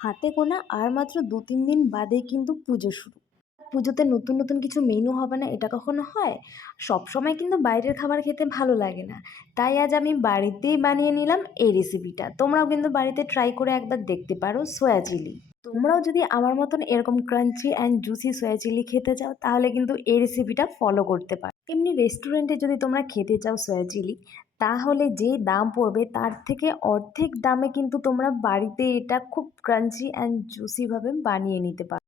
হাতে গোনা আর মাত্র দু তিন দিন বাদেই কিন্তু পুজো শুরু। পুজোতে নতুন নতুন কিছু মেনু হবে না, এটা কখনো হয়? সব সময় কিন্তু বাইরের খাবার খেতে ভালো লাগে না। তাই আজ আমি বাড়িতেই বানিয়ে নিলাম এই রেসিপিটা তোমরাও কিন্তু বাড়িতে ট্রাই করে একবার দেখতে পারো সোয়া চিলি তোমরাও যদি আমার মতন এরকম crunchy and juicy soya chilli খেতে চাও, তাহলে কিন্তু এই রেসিপিটা ফলো করতে পারো। এমনি রেস্টুরেন্টে যদি তোমরা খেতে চাও সয়া চিলি তাহলে যে দাম পড়বে তার থেকে অর্ধেক দামে কিন্তু তোমরা বাড়িতে এটা খুব ক্রাঞ্চি অ্যান্ড জুসিভাবে বানিয়ে নিতে পারো।